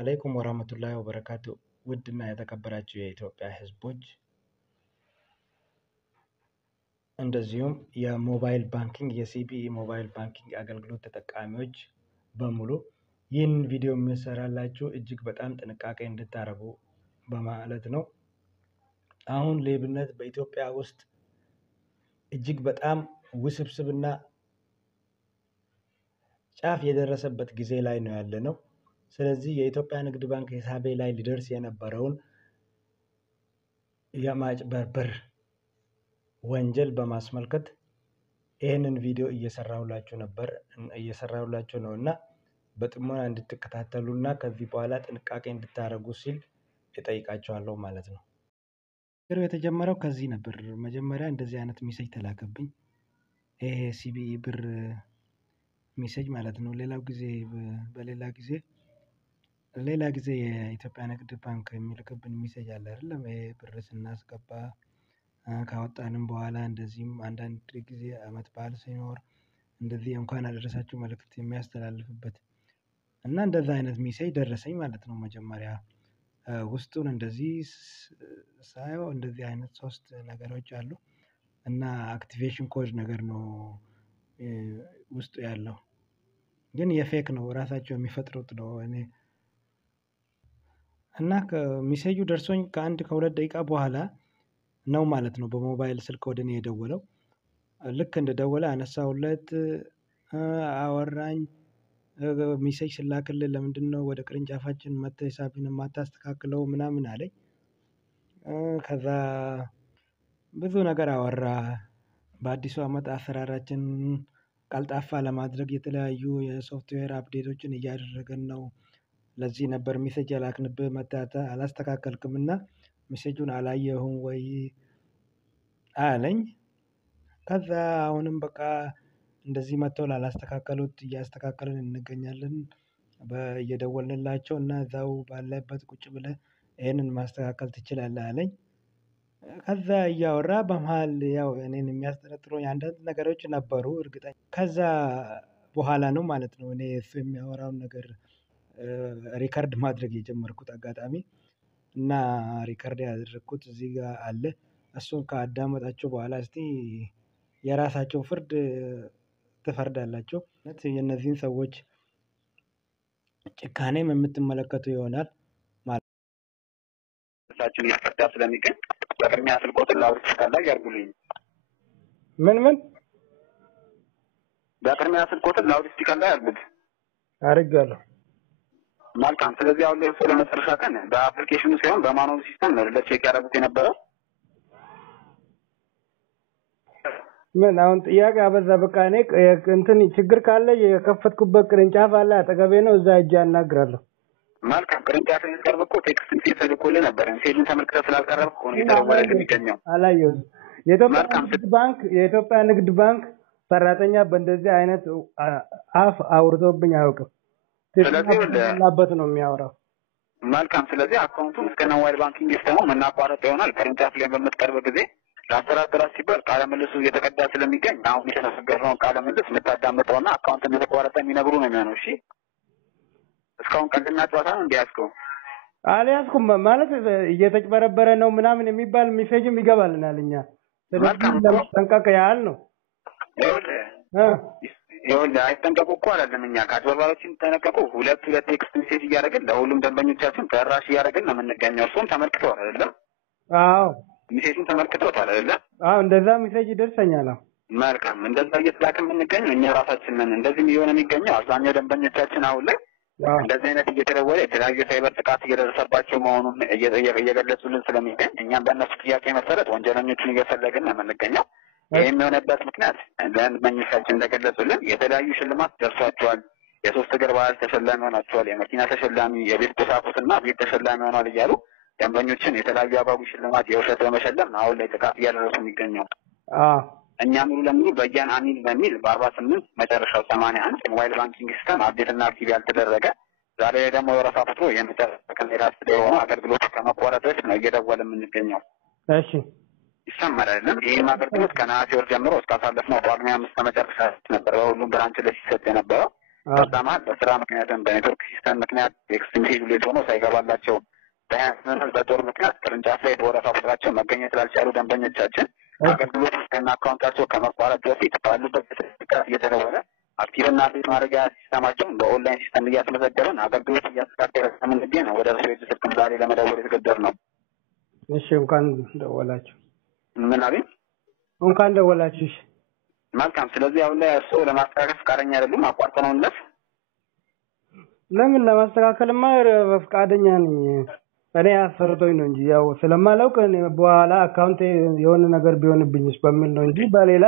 አለይኩም ወራህመቱላሂ ወበረካቱ ውድና የተከበራችሁ የኢትዮጵያ ህዝቦች እንደዚሁም የሞባይል ባንኪንግ የሲቢኢ ሞባይል ባንኪንግ አገልግሎት ተጠቃሚዎች በሙሉ ይህን ቪዲዮ የምሰራላችሁ እጅግ በጣም ጥንቃቄ እንድታረጉ በማለት ነው። አሁን ሌብነት በኢትዮጵያ ውስጥ እጅግ በጣም ውስብስብና ጫፍ የደረሰበት ጊዜ ላይ ነው ያለነው። ስለዚህ የኢትዮጵያ ንግድ ባንክ ሂሳቤ ላይ ሊደርስ የነበረውን የማጭበርበር ወንጀል በማስመልከት ይሄንን ቪዲዮ እየሰራሁላችሁ ነውና በጥሞና እንድትከታተሉና ከዚህ በኋላ ጥንቃቄ እንድታረጉ ሲል እጠይቃችኋለሁ ማለት ነው። የተጀመረው ከዚህ ነበር። መጀመሪያ እንደዚህ አይነት ሜሴጅ ተላከብኝ። ይሄ ሲቢኢ ብር ሜሴጅ ማለት ነው። ሌላ ጊዜ የኢትዮጵያ ንግድ ባንክ የሚልክብን ሜሴጅ አለ አይደለም? ይሄ ብር ስናስገባ ካወጣንም በኋላ እንደዚህም አንዳንድ ጊዜ አመት በዓል ሲኖር እንደዚህ እንኳን አደረሳችሁ መልእክት የሚያስተላልፍበት እና እንደዛ አይነት ሜሴጅ ደረሰኝ ማለት ነው። መጀመሪያ ውስጡን እንደዚህ ሳየው እንደዚህ አይነት 3 ነገሮች አሉ እና አክቲቬሽን ኮድ ነገር ነው ውስጡ ያለው፣ ግን የፌክ ነው ራሳቸው የሚፈጥሩት ነው። እና ከሜሴጁ ደርሶኝ ከ1-2 ደቂቃ በኋላ ነው ማለት ነው በሞባይል ስልክ ወደ እኔ የደወለው። ልክ እንደደወለ አነሳሁለት፣ አወራኝ። ሜሴጅ ስላክልህ ለምንድነው ወደ ቅርንጫፋችን መጥተህ ሂሳብህን የማታስተካክለው ምናምን አለኝ። ከዛ ብዙ ነገር አወራ። በአዲሱ አመት አሰራራችን ቀልጣፋ ለማድረግ የተለያዩ የሶፍትዌር አፕዴቶችን እያደረገን ነው። ለዚህ ነበር ሜሴጅ የላክንብህ መጥተህ አላስተካከልክምና ሜሴጁን አላየኸውም ወይ አለኝ። ከዛ አሁንም በቃ እንደዚህ መጥተው ላላስተካከሉት እያስተካከልን እንገኛለን እየደወልንላቸው እና እዛው ባለበት ቁጭ ብለህ ይሄንን ማስተካከል ትችላለህ አለኝ። ከዛ እያወራ በመሃል ያው እኔን የሚያስጠረጥሩኝ አንዳንድ ነገሮች ነበሩ እርግጠኛ። ከዛ በኋላ ነው ማለት ነው እኔ እሱ የሚያወራውን ነገር ሪከርድ ማድረግ የጀመርኩት አጋጣሚ እና ሪከርድ ያደረኩት እዚህ ጋር አለ። እሱን ካዳመጣችሁ በኋላ እስቲ የራሳቸው ፍርድ ትፈርዳላችሁ። የእነዚህን ሰዎች ጭካኔም የምትመለከቱ ይሆናል ማለት ነው። እያስፈታ ስለሚገኝ በቅድሚያ ስልኮትን ላውድ ስፒከር ላይ ያርጉልኝ። ምን በቅድሚያ ስልኮትን ላውድ ስፒከር ላይ ያርጉት። አድርጋለሁ። መልካም። ስለዚህ አሁን ላይ ስለመጨረሻ ቀን በአፕሊኬሽኑ ሳይሆን በማኑዋል ሲስተም ነው ለቼክ ያደረጉት የነበረው። ምን አሁን ጥያቄ አበዛ። በቃ እኔ እንትን ችግር ካለ የከፈትኩበት ቅርንጫፍ አለ አጠገቤ ነው፣ እዛ ሂጅ አናግራለሁ። መልካም። ቅርንጫፍ ሲቀርብ እኮ ቴክስት ሜሴጅ ተልኮልህ ነበር። ሜሴጁን ተመልክተህ ስላልቀረብክ እኮ ነው የተደወለልህ የሚገኘው። አላየሁም። የኢትዮጵያ ንግድ ባንክ ሰራተኛ በእንደዚህ አይነት አፍ አውርቶብኝ አያውቅም። ስለዚህ ለላበት ነው የሚያወራው። መልካም። ስለዚህ አካውንቱን እስከ ሞባይል ባንኪንግ ሲስተሙ መናቋረጥ ይሆናል። ቅርንጫፍ ላይ በምትቀርብ ጊዜ ለአስተዳደራት ሲባል ቃለ ምልልሱ እየተቀዳ ስለሚገኝ አሁን የተነገረውን ቃለ ምልልስ የምታዳምጠውና አካውንት እንደተቋረጠ የሚነግሩ ነው የሚሆነው። እሺ፣ እስካሁን ቀልድና ጨዋታ ነው እንዲያስከው አልያዝኩም ማለት እየተጭበረበረ ነው ምናምን የሚባል ሜሴጅም ይገባልናል እኛ። ስለዚህ ለማስጠንቀቅ ያህል ነው። ይኸውልህ አይጠንቀቁ እኮ አላለም። እኛ ከአጭበርባሪዎችም ተጠነቀቁ። ሁለት ቴክስት ሜሴጅ እያደረግን ለሁሉም ደንበኞቻችን ተደራሽ እያደረግን ነው የምንገኘው። እሱም ተመልክተዋል አይደለም? አዎ፣ ሜሴጁን ተመልክተዋል አይደለም? አዎ፣ እንደዛ ሜሴጅ ይደርሰኛል። መልካም። እንደዛ እየተላከ የምንገኘው እኛ ራሳችን ነን። እንደዚህ እየሆነ የሚገኘው አብዛኛው ደንበኞቻችን አሁን ላይ እንደዚህ አይነት እየተደወለ የተለያዩ ሳይበር ጥቃት እየደረሰባቸው መሆኑን እየገለጹልን ስለሚገኝ እኛም በእነሱ ጥያቄ መሰረት ወንጀለኞችን እየፈለግን ነው የምንገኘው። ይህም የሆነበት ምክንያት ደንበኞቻችን እንደገለጹልን የተለያዩ ሽልማት ደርሷቸዋል። የ3 እግር ባህል ተሸላሚ ሆናቸዋል፣ የመኪና ተሸላሚ፣ የቤት ቁሳቁስና ቤት ተሸላሚ ሆኗል እያሉ ደንበኞችን የተለያዩ አጓጉ ሽልማት የውሸት በመሸለም አሁን ላይ ጥቃት እያደረሱ የሚገኘው። እኛ ሙሉ ለሙሉ በያን አሚን በሚል በ48 መጨረሻው 81 ሞባይል ባንኪንግ ሲስተም አፕዴትና አክቲቭ ያልተደረገ ዛሬ ደግሞ የወረፋ ቁጥሩ የመጨረሻ ራስ የሆነ አገልግሎት ከመቋረጥ በፊት ነው እየደወለ የምንገኘው። እሺ፣ ይሰማል። ይህም አገልግሎት ከነሐሴ ወር ጀምሮ እስካሳለፍነው ጳጉሜ 5 መጨረሻ ነበር በሁሉም ብራንች ላይ ሲሰጥ የነበረው። በዛማት በስራ ምክንያትም በኔትወርክ ሲስተም ምክንያት ቴክስት ሜሴጅ ሌት ሆኖ ሳይገባላቸው በጦር ምክንያት ቅርንጫፍ ላይ በወረፋ ቁጥራቸው መገኘት ላልቻሉ ደንበኞቻችን አገልግሎት እስከና አካውንታቸው ከመቋረጥ በፊት ባሉበት በተጠቃሚ እየተደወለ አክቲቭና አፕዴት ማድረጊያ ሲስተማቸውን በኦንላይን ሲስተም እያስመዘገበን አገልግሎት እያስተካከለ ስለምንገኝ ነው ወደ እርሱ የእጅ ስልክ ዛሬ ለመደወል የተገደድነው። እሺ እንኳን ደወላችሁ። ምን አለኝ? እንኳን ደወላችሁ። እሺ መልካም። ስለዚህ አሁን ላይ እርሱ ለማስተካከል ፈቃደኛ አይደሉም። አቋርጠነው እንለፍ። ለምን ለማስተካከልማ ፈቃደኛ ነኝ። እኔ አሰርቶኝ ነው እንጂ ያው ስለማላውቅ በኋላ አካውንቴ የሆነ ነገር ቢሆንብኝስ በሚል ነው እንጂ በሌላ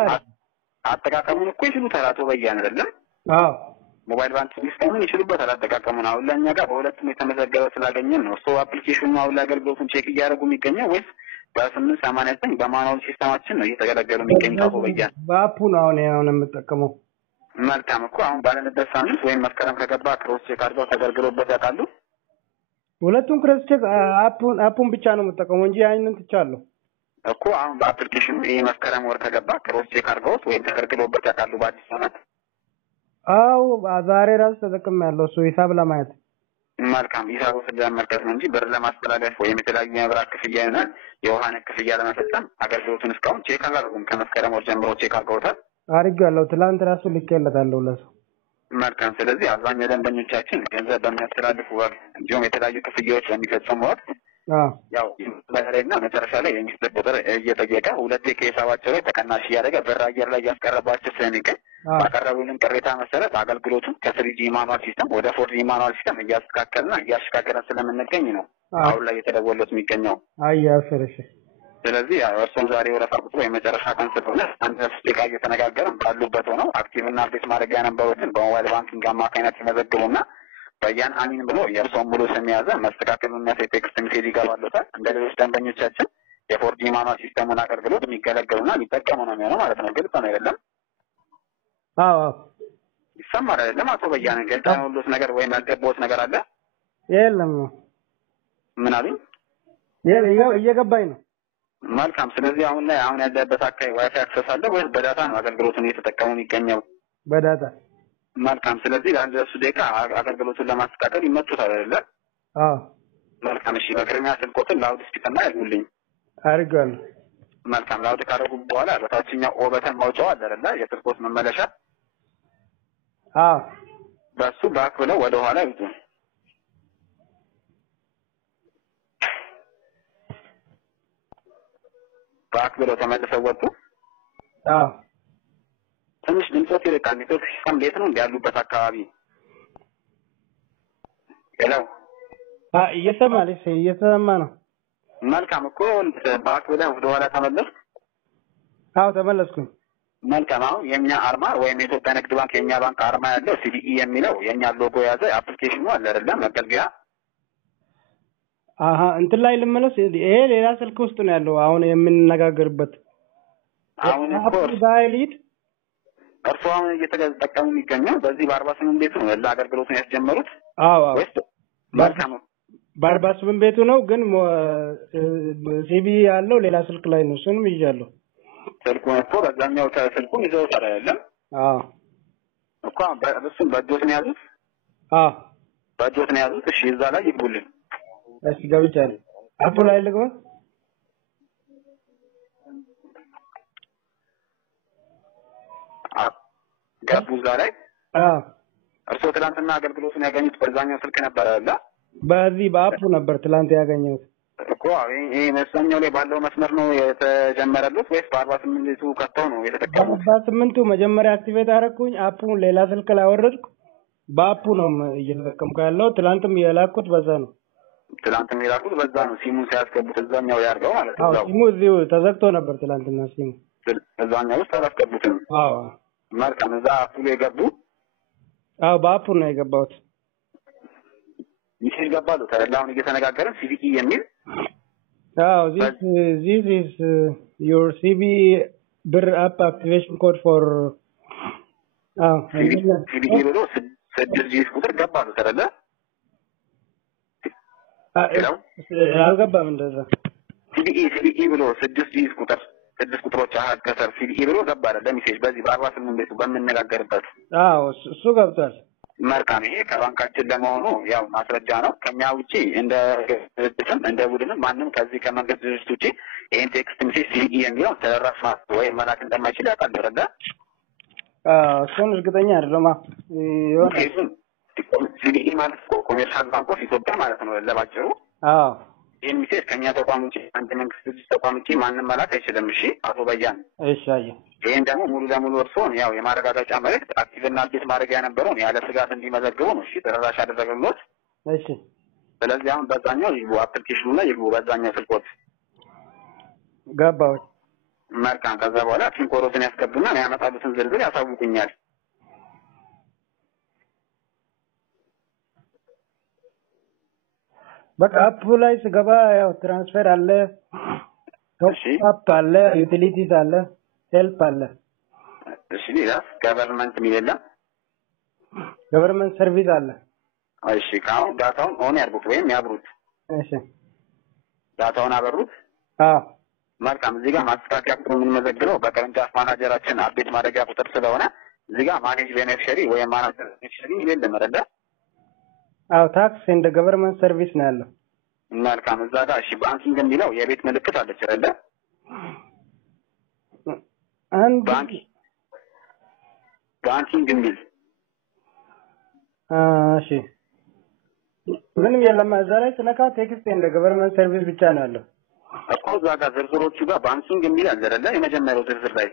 አጠቃቀሙን እኮ ይችሉታል አቶ በያን አይደለም? አዎ ሞባይል ባንኪንግ ሲስተምን ይችሉበታል አጠቃቀሙን። አሁን ለእኛ ጋር በሁለቱም የተመዘገበ ስላገኘን ነው። እሱ አፕሊኬሽኑ አሁን ለአገልግሎቱን ቼክ እያደረጉ የሚገኘው ወይስ በ889 በማኑዋል ሲስተማችን ነው እየተገለገሉ የሚገኙት አቶ በያን? በአፑ ነው አሁን የምጠቀመው። መልካም እኮ አሁን ባለንበት ሳምንት ወይም መስከረም ከገባ ክሮስ ቼክ አድርገው ተገልግሎበት ያውቃሉ? ሁለቱም ክሮስ ቼክ አፑን ብቻ ነው የምጠቀመው እንጂ ያንን ትቻለሁ እኮ። አሁን በአፕሊኬሽኑ ይሄ መስከረም ወር ከገባ ክሮስ ቼክ አድርገውት ወይም ተገልግሎበት ያውቃሉ በአዲስ ዓመት? አዎ ዛሬ ራሱ ተጠቅሜያለሁ እሱ ሂሳብ ለማየት። መልካም። ሂሳቡ ስለመመልከት ነው እንጂ ብር ለማስተላለፍ ወይም የተለያዩ የመብራት ክፍያ ይሆናል የውሃ ነክ ክፍያ ለመፈጸም አገልግሎቱን እስካሁን ቼክ አላደረጉም። ከመስከረም ወር ጀምሮ ቼክ አድርገውታል? አድርጌያለሁ። ትላንት ራሱ ልኬለታለሁ ለሰው። መልካም። ስለዚህ አብዛኛው ደንበኞቻችን ገንዘብ በሚያስተላልፉ ወቅት እንዲሁም የተለያዩ ክፍያዎች በሚፈጸሙ ወቅት ያው በተለይና መጨረሻ ላይ የሚስጥር ቁጥር እየጠየቀ ሁለቴ ከሂሳባቸው ላይ ተቀናሽ እያደረገ ብር አየር ላይ እያስቀረባቸው ስለሚገኝ ባቀረቡልን ቅሬታ መሰረት አገልግሎቱን ከ3G ማኑዋል ሲስተም ወደ 4G ማኑዋል ሲስተም እያስተካከልና እያሸጋገረን ስለምንገኝ ነው አሁን ላይ የተደወሉት የሚገኘው። አያፈረሽ። ስለዚህ እርሱም ዛሬ ወረፋ ቁጥሩ የመጨረሻ ቀን ስለሆነ አንድ ደቂቃ እየተነጋገርን ባሉበት ሆነው አክቲቭና አፕዴት ማድረጊያ ነንበሮችን በሞባይል ባንኪንግ አማካኝነት ሲመዘግቡና በያን አሚን ብሎ የእርሶን ሙሉ ስም የያዘ መስተካከሉን የሚያሳይ ቴክስት ሜሴጅ ይገባሉታል። እንደ ሌሎች ደንበኞቻችን የ4G ማኑዋል ሲስተሙን አገልግሎት የሚገለገሉና የሚጠቀሙ ነው የሚሆነው ማለት ነው። ግልጽ ነው አይደለም? አዎ ይሰማል አይደለም? አቶ በያን ግልጽ ነው ሁሉስ ነገር ወይም ያልገባዎት ነገር አለ? የለም። ምን አሉኝ? እየገባኝ ነው። መልካም። ስለዚህ አሁን ላይ አሁን ያለበት አካባቢ ዋይፋይ አክሰስ አለ ወይስ በዳታ ነው አገልግሎቱን እየተጠቀሙ የሚገኘው? በዳታ። መልካም። ስለዚህ ለአንድ እሱ ደቂቃ አገልግሎቱን ለማስተካከል ይመጡታል አይደለ? አዎ። መልካም። እሺ በቅድሚያ ስልኮትን ላውድ ስፒከር ላይ ያድርጉልኝ። አድርጋለሁ። መልካም። ላውድ ካደረጉ በኋላ በታችኛው ኦ በተን ማውጫው አለ አይደለ? የስልኮት መመለሻ። አዎ። በሱ ባክ ብለው ወደ ኋላ ይዙ። ባክ ብለው ተመልሰው ወጡ። አዎ። ትንሽ ድምጾት ይርቃል። ኔትወርክ ሲስተም እንዴት ነው ያሉበት አካባቢ? ሄሎ እየሰማ ነው። መልካም እኮ ባክ ብለው ወደ ኋላ ተመለስ። አዎ ተመለስኩኝ። መልካም። አሁን የኛ አርማ ወይም የኢትዮጵያ ንግድ ባንክ የኛ ባንክ አርማ ያለው ሲቢኢ የሚለው የኛ ሎጎ የያዘ አፕሊኬሽኑ አለ አይደለም? መገልገያ እንትን ላይ ልመለስ። ይሄ ሌላ ስልክ ውስጥ ነው ያለው አሁን የምንነጋገርበት። አሁን እኮ እርሱ አሁን እየተጠቀሙ የሚገኘው በዚህ በ48 ቤቱ ነው ያለ አገልግሎቱን ያስጀመሩት? አዎ። መልካም። በ48 ቤቱ ነው ግን ሲቢኢ ያለው ሌላ ስልክ ላይ ነው። እሱንም ይዣለሁ። ስልኩን እኮ በዛኛው ስልኩን ይዘውታል አይደለም? አዎ እኮ እሱን በእጆት ነው ያዙት? አዎ በእጆት ነው ያዙት። እሺ እዛ ላይ ይግቡልኝ። እሺ ገብቻለሁ። አፑ ላይ ልግባ? ገቡ እዛ ላይ? አዎ። እርስዎ ትናንትና አገልግሎቱን ያገኙት በዛኛው ስልክ ነበር አይደል? በዚህ በአፑ ነበር ትናንት ያገኘሁት እኮ። ይሄ መስመኛው ላይ ባለው መስመር ነው የተጀመረሉት ወይስ በ48 ቤቱ ከተው ነው የተጠቀሙት? በ48ቱ መጀመሪያ አክቲቬት አደረኩኝ። አፑን ሌላ ስልክ ላይ አወረድኩ። በአፑ ነው እየተጠቀምኩ ያለው። ትናንትም የላኩት በዛ ነው። ትናንትም የላኩት በዛ ነው። ሲሙን ሲያስገቡት እዛኛው ያርገው ማለት ነው። አዎ ሲሙ እዚሁ ተዘግቶ ነበር ትናንትና ሲሙ። እዛኛው ውስጥ አላስገቡትም? አዎ። መልካም። እዛ አፑ ላይ ገቡ? አዎ በአፑ ነው የገባሁት። ሚሴጅ ገባሉ ታዲያ አሁን እየተነጋገርን ሲቢኢ የሚል? አዎ this is your CBE ብር አፕ አክቲቬሽን ኮድ ፎር ሲቢኢ ብሎ 6 ቁጥር ገባሉ ታዲያ? አልገባም እንደዛ። ሲቢኢ ብሎ 6 ቁጥር 6 ቁጥሮች አሃድ ከሰር ሲቢኢ ብሎ ገባ አይደል? ሚሴጅ በዚህ በ48 ቤቱ በምንነጋገርበት። አዎ እሱ ገብቷል። መልካም ይሄ ከባንካችን ለመሆኑ ያው ማስረጃ ነው። ከኛ ውጪ እንደ ድርጅትም እንደ ቡድንም ማንም ከዚህ ከመንግስት ድርጅት ውጪ ይሄን ቴክስት ሜሴጅ ሲዲ የሚለው ተደራሽ ወይ መላክ እንደማይችል ያውቃል አይደለ? እሱን እርግጠኛ አይደለማ። ሲዲ ማለት ኮሜርሻል ባንኮች ኢትዮጵያ ማለት ነው ለባጭሩ። ይህን ሜሴጅ ከኛ ተቋም ውጪ አንድ መንግስት ድርጅት ተቋም ውጪ ማንም መላክ አይችልም። እሺ አቶ በያን። እሺ አየህ። ይሄን ደግሞ ሙሉ ለሙሉ እርስዎን ያው የማረጋገጫ መልእክት አክቲቭና አፕዴት ማድረግ የነበረውን ያለ ስጋት እንዲመዘግቡ ነው። እሺ ተደራሽ አደረግልዎት። እሺ ስለዚህ አሁን በዛኛው ይግቡ፣ አፕሊኬሽኑ ላይ ይግቡ፣ በዛኛው ስልኮት ገባሁ። መልካም። ከዛ በኋላ ፒን ኮዶትን ያስገቡና ያመጣሉትን ዝርዝር ያሳውቁኛል። በቃ አፕ ላይ ስገባ ያው ትራንስፈር አለ፣ አፕ አለ፣ ዩቲሊቲስ አለ፣ ሄልፕ አለ። እሺ ሌላ ገቨርንመንት የሚል የለም? ገቨርንመንት ሰርቪስ አለ። እሺ ካሁን ዳታውን ኦን ያድርጉት ወይም ያብሩት። እሺ ዳታውን አበሩት። መልካም። እዚህ ጋር ማስተካከያ ቁጥር የምንመዘግበው በቅርንጫፍ ማናጀራችን አፕዴት ማድረጊያ ቁጥር ስለሆነ እዚህ ጋር ማኔጅ ቤኔፊሻሪ ወይም ማናጀር ቤኔፊሻሪ የለም አይደለ? ታክስ እንደ ገቨርንመንት ሰርቪስ ነው ያለው። መልካም። እዛ ጋር እሺ ባንኪንግ የሚለው የቤት ምልክት አለች አይደለ? ባንኪንግ የሚል እሺ ምንም የለም። እዛ ላይ ስነካ ቴክስት እንደ ገቨርንመንት ሰርቪስ ብቻ ነው ያለው። እኮ እዛ ጋር ዝርዝሮቹ ጋር ባንኪንግ የሚል አለ አይደለ? የመጀመሪያው ዝርዝር ላይ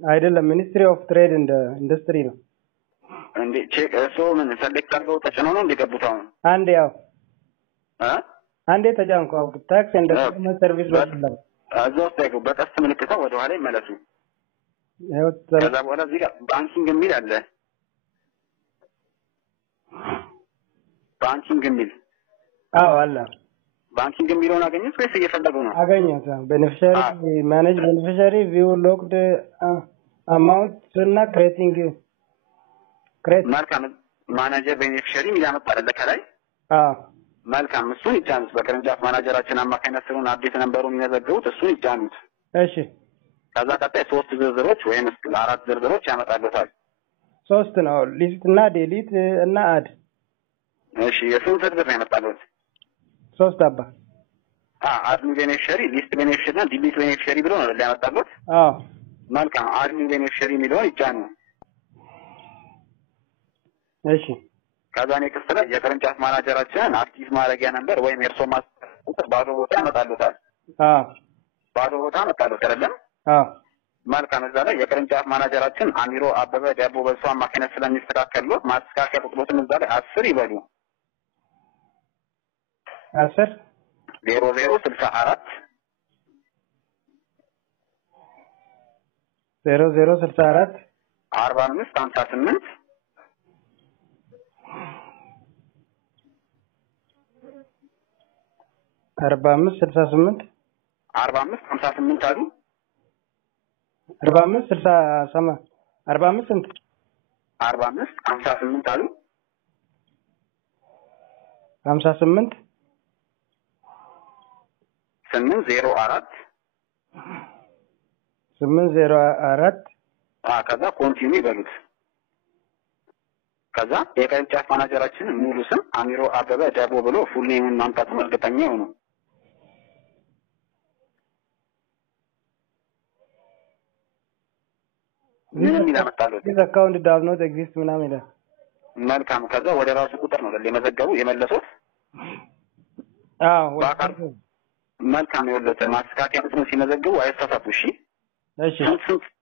አይደለም፣ ሚኒስትሪ ኦፍ ትሬድ እንደ ኢንዱስትሪ ነው እንዴ? ቼክ እሱ ምን ሰሌክት አድርገው ተጭነው ነው እንደገቡት? አሁን አንዴ ተጫንኩ። ታክስ እንደ ገቨርንመንት ሰርቪስ ነው። እዛ ውስጥ ያው በቀስት ምልክቷ ወደ ኋላ ይመለሱ። ከዛ በኋላ እዚህ ጋር ባንኪንግ የሚል አለ። ባንኪንግ የሚል አለ። ባንኪንግ የሚለውን አገኘት ወይስ እየፈለጉ ነው? አገኘት። ቤኔፊሻሪ ማኔጅ ቤኔፊሻሪ ቪው ሎክድ አማውንት እና ክሬቲንግ መልካም። ማናጀር ቤኔፊሻሪ የሚል ያመጣ አይደለ ከላይ? መልካም። እሱን ይጫኑት። በቅርንጫፍ ማናጀራችን አማካኝነት ስለሆነ አፕዴት ነምበሩን የሚመዘግቡት እሱን ይጫኑት። እሺ። ከዛ ቀጣይ 3 ዝርዝሮች ወይም 4 ዝርዝሮች ያመጣሉታል። 3 ነው፣ ሊስት እና ዴሊት እና አድ። እሺ የስንት ዝርዝር ነው ያመጣሉት? 3 አባ። አድሚን ቤኔፊሻሪ፣ ሊስት ቤኔፊሻሪ እና ዲሊት ቤኔፊሻሪ ብሎ ነው ያመጣሉት? መልካም። አድሚን ቤኔፊሻሪ የሚለውን ይጫኑ። እሺ። ከዛ ኔክስት ላይ የቅርንጫፍ ማናጀራችንን አክቲቭ ማድረጊያ ነበር ወይም የእርሶ ማስቀመጥ ባዶ ቦታ ያመጣሉታል። ባዶ ቦታ ያመጣሉት አይደለም? መልካም። እዛ ላይ የቅርንጫፍ ማናጀራችን አሚሮ አበበ ዳቦ በእርሶ አማካኝነት ስለሚስተካከሉት ማስተካከያ ቁጥሮትን እዛ ላይ 10 ይበሉ። 10 0064 0064 4558 4568 4558 አሉ። 4568 45 ስንት? 4558 አሉ። 58 804 804 ከዛ ኮንቲኒው ይበሉት። ከዛ የቅርንጫፍ ማናጀራችን ሙሉ ስም አሚሮ አበበ ዳቦ ብሎ ፉል ኔሙን ማምጣቱን እርግጠኛ ይሁኑ። ምን ይላመጣሉት? this account does not exist ምናምን ይላል። መልካም። ከዛ ወደ ራሱ ቁጥር ነው ለመዘገቡ የመለሱት? መልካም። ይወለተ ማስተካከያ ቁጥሩን ሲመዘግቡ አይሳሳቱ። እሺ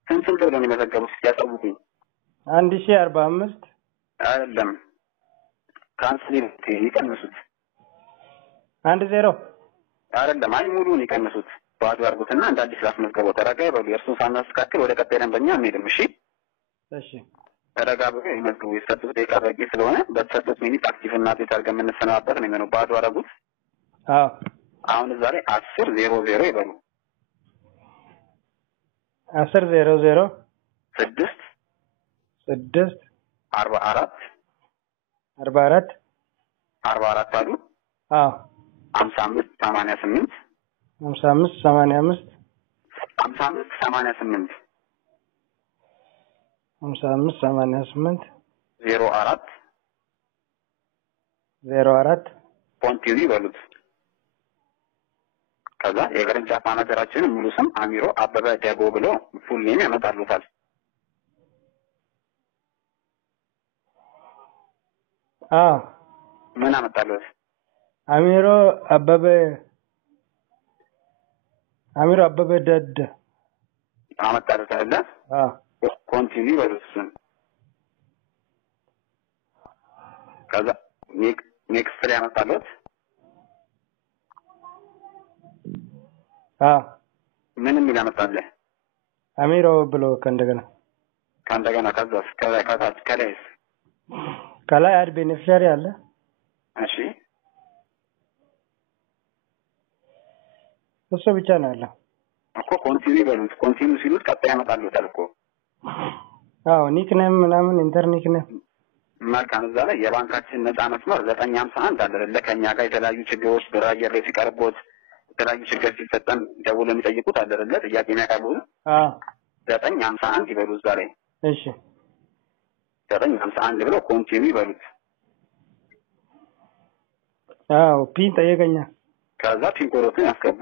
ስንት ብለው ነው የመዘገቡት? ያሳውቁኝ። 1045 አይደለም፣ ካንስል ይቀንሱት። 10 አይደለም፣ አይ ሙሉን ይቀንሱት። ባዶ አድርጉትና እንደ አዲስ ላስመዝገበው። ተረጋ ይበሉ። የእርሱን ሳናስተካክል ወደ ቀጣይ ደንበኛ አንሄድም። እሺ ተረጋ ብሎ ይመዝግቡ። የሰጡት ደቂቃ በቂ ስለሆነ በተሰጡት ሚኒት አክቲቭ እና አፕዴት አድርገን የምንሰናበት ነው የሚሆነው። ባዶ አደረጉት። አሁን እዛ ላይ 10:00 ይበሉ። 10:00 6 44 አሉ። 55 88 55 88 55 88 55 88 04 ኮንቲኒ በሉት። ከዛ የቅርንጫፍ ማናጀራችን ሙሉ ስም አሚሮ አበበ ደቦ ብሎ ፉል ኔም ያመጣሉታል። ምን አመጣሉት? አሚሮ አበበ ደደ አመጣሉት አይደለ? ኮንቲኒ በሉት። ከዛ ኔክስት ላይ ያመጣሉት ምንም ያመጣልህ አሚሮ ብሎ ከእንደገና ከዛስ ከታች ከላይ አድ ቤኔፊሻሪ አለ። እሺ እሱ ብቻ ነው ያለው እኮ። ኮንቲኒ በሉት። ኮንቲኒ ሲሉት ቀጣይ ያመጣሉታል እኮ። ኒክኔም ምናምን ኢንተርኔክኔም መልካም። እዛ ላይ የባንካችን ነፃ መስመር 951 አለ አይደለ? ከኛ ጋር የተለያዩ ችግሮች በአየር ላይ ሲቀርቡት የተለያዩ ችግር ሲፈጠን ደውለው የሚጠይቁት አለ አይደለ? ጥያቄ የሚያቀርቡት 951 ይበሉ እዛ ላይ። እሺ 951 ብለው ኮንቲኒ ይበሉት። ፒን ጠየቀኛ። ከዛ ፒን ኮዶቱን ያስገቡ።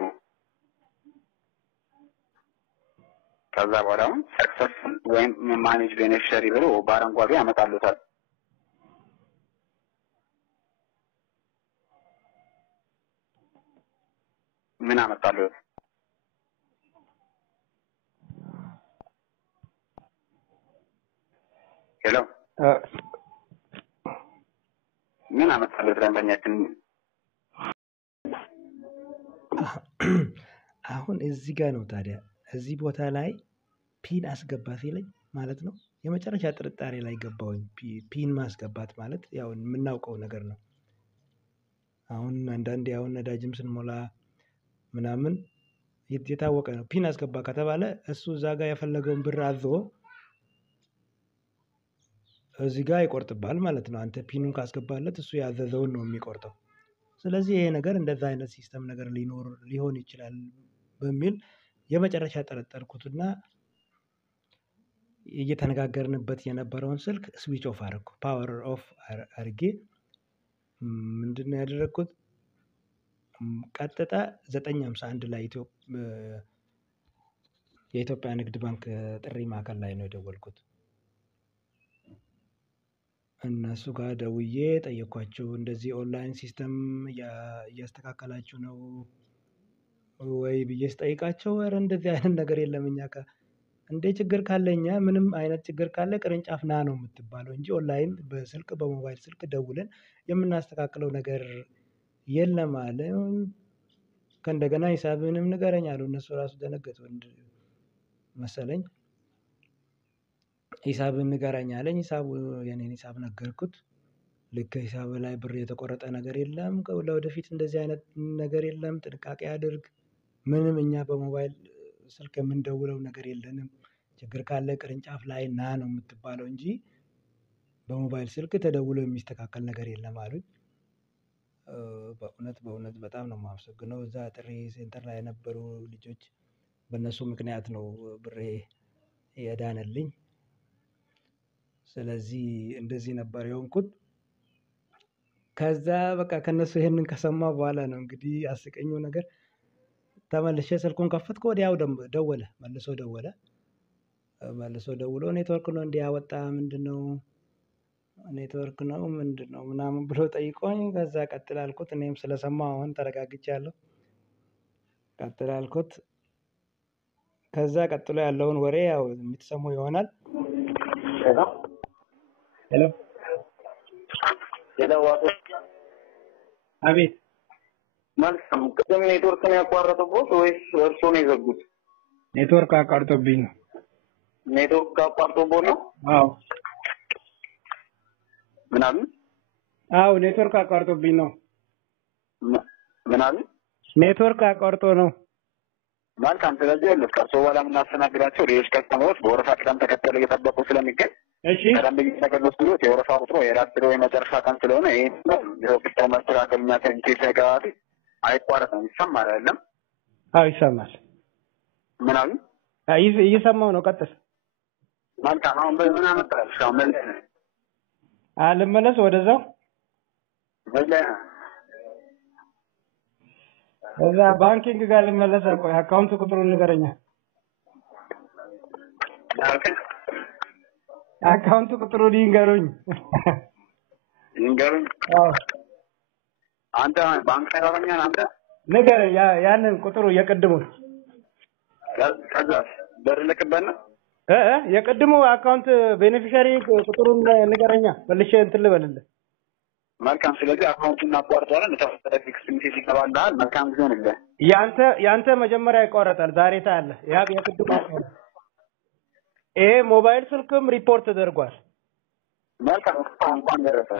ከዛ በኋላ ሰክሰስፉል ወይም ማኔጅ ቤኔፊሻሪ ብለው በአረንጓዴ ያመጣሉታል። ምን አመጣሉት? ሄሎ ምን አመጣሉት? ደንበኛችን አሁን እዚህ ጋር ነው ታዲያ እዚህ ቦታ ላይ ፒን አስገባ ሲለኝ ማለት ነው የመጨረሻ ጥርጣሬ ላይ ገባሁኝ። ፒን ማስገባት ማለት ያው የምናውቀው ነገር ነው። አሁን አንዳንዴ አሁን ነዳጅም ስንሞላ ምናምን የታወቀ ነው። ፒን አስገባ ከተባለ እሱ እዛ ጋር የፈለገውን ብር አዞ እዚህ ጋር ይቆርጥባል ማለት ነው። አንተ ፒኑን ካስገባለት እሱ ያዘዘውን ነው የሚቆርጠው። ስለዚህ ይሄ ነገር እንደዛ አይነት ሲስተም ነገር ሊሆን ይችላል በሚል የመጨረሻ ጠረጠርኩትና እየተነጋገርንበት የነበረውን ስልክ ስዊች ኦፍ አደረኩ። ፓወር ኦፍ አድርጌ ምንድነው ያደረኩት? ቀጥታ 951 ላይ የኢትዮጵያ ንግድ ባንክ ጥሪ ማዕከል ላይ ነው የደወልኩት። እነሱ ጋር ደውዬ ጠየኳቸው። እንደዚህ ኦንላይን ሲስተም እያስተካከላችሁ ነው ወይ ብዬ ስጠይቃቸው ኧረ እንደዚህ አይነት ነገር የለም እኛ ጋር እንደ ችግር ካለኛ ምንም አይነት ችግር ካለ ቅርንጫፍ ና ነው የምትባለው እንጂ ኦንላይን በስልክ በሞባይል ስልክ ደውለን የምናስተካክለው ነገር የለም አለ። ከእንደገና ሂሳብንም ንገረኝ አሉ። እነሱ ራሱ ደነገጡ መሰለኝ። ሂሳብን ንገረኝ አለኝ። የኔን ሂሳብ ነገርኩት። ልክ ሂሳብ ላይ ብር የተቆረጠ ነገር የለም፣ ለወደፊት እንደዚህ አይነት ነገር የለም፣ ጥንቃቄ አድርግ፣ ምንም እኛ በሞባይል ስልክ የምንደውለው ነገር የለንም፣ ችግር ካለ ቅርንጫፍ ላይ ና ነው የምትባለው እንጂ በሞባይል ስልክ ተደውሎ የሚስተካከል ነገር የለም አሉኝ። በእውነት በጣም ነው የማመሰግነው። እዛ ጥሪ ሴንተር ላይ የነበሩ ልጆች በእነሱ ምክንያት ነው ብሬ የዳነልኝ። ስለዚህ እንደዚህ ነበር የሆንኩት። ከዛ በቃ ከነሱ ይሄንን ከሰማ በኋላ ነው እንግዲህ አስቀኙ ነገር ተመልሼ ስልኩን ከፈትኩ። ወዲያው ደወለ፣ መልሶ ደውሎ ኔትወርክ ነው እንዲያወጣ ምንድነው ኔትወርክ ነው ምንድነው ምናምን ብሎ ጠይቆኝ ከዛ ቀጥል አልኩት። እኔም ስለሰማሁ አሁን ተረጋግቻለሁ። ቀጥል አልኩት። ከዛ ቀጥሎ ያለውን ወሬ ያው የምትሰሙ ይሆናል። ሄሎ አቤት። መልካም። ቅድም ኔትወርክ ነው ያቋረጠው ወይስ እርሶ ነው የዘጉት? ኔትወርክ አቋርጦብኝ ነው። ኔትወርክ አቋርጦብኝ ነው? አዎ። ምናምን? አዎ ኔትወርክ አቋርጦብኝ ነው። ምናምን? ኔትወርክ አቋርጦ ነው። መልካም። ስለዚህ ከእርሶ በኋላ የምናስተናግዳቸው ሌሎች ከስተመሮች በወረፋ ቅደም ተከተል እየጠበቁ ስለሚገኝ እሺ ቀደም ብዬ ተገለጽኩት። የወረፋ ቁጥሩ የራስሮ የመጨረሻ ቀን ስለሆነ ይሄን የወቅቱ ማስተካከልና ከኢንቴስ ጋር አይቋረጥም። ይሰማል አይደለም? አዎ ይሰማል። ምናምን? እየሰማው ነው። ቀጥል። መልካም። አሁን በምን አመጣልሽ? አሁን መልስ አልመለስ ወደዛው እዛ ባንኪንግ ጋር ልመለስ። ቆይ አካውንት ቁጥሩን ንገረኛ። አካውንት ቁጥሩን ይንገሩኝ። አዎ አንተ ባንክ ሰራተኛ ነህ አንተ? ንገረኝ ያንን ቁጥሩ የቅድሙን። ከዛ ብር ልክበት ነው የቅድሙ አካውንት ቤኔፊሻሪ ቁጥሩን ንገረኛ። መልሼ እንትን ልበልልህ። መልካም። ስለዚህ አካውንቱን እናቋርጠዋለን። ለተፈጠረ ፊክስ ሜሴጅ ይገባልሃል። መልካም ጊዜ ነው። ያንተ መጀመሪያ ይቆረጣል። ዛሬ ታያለህ። የቅድሙ ይሄ ሞባይል ስልክም ሪፖርት ተደርጓል። መልካም እንኳን ደረሰ።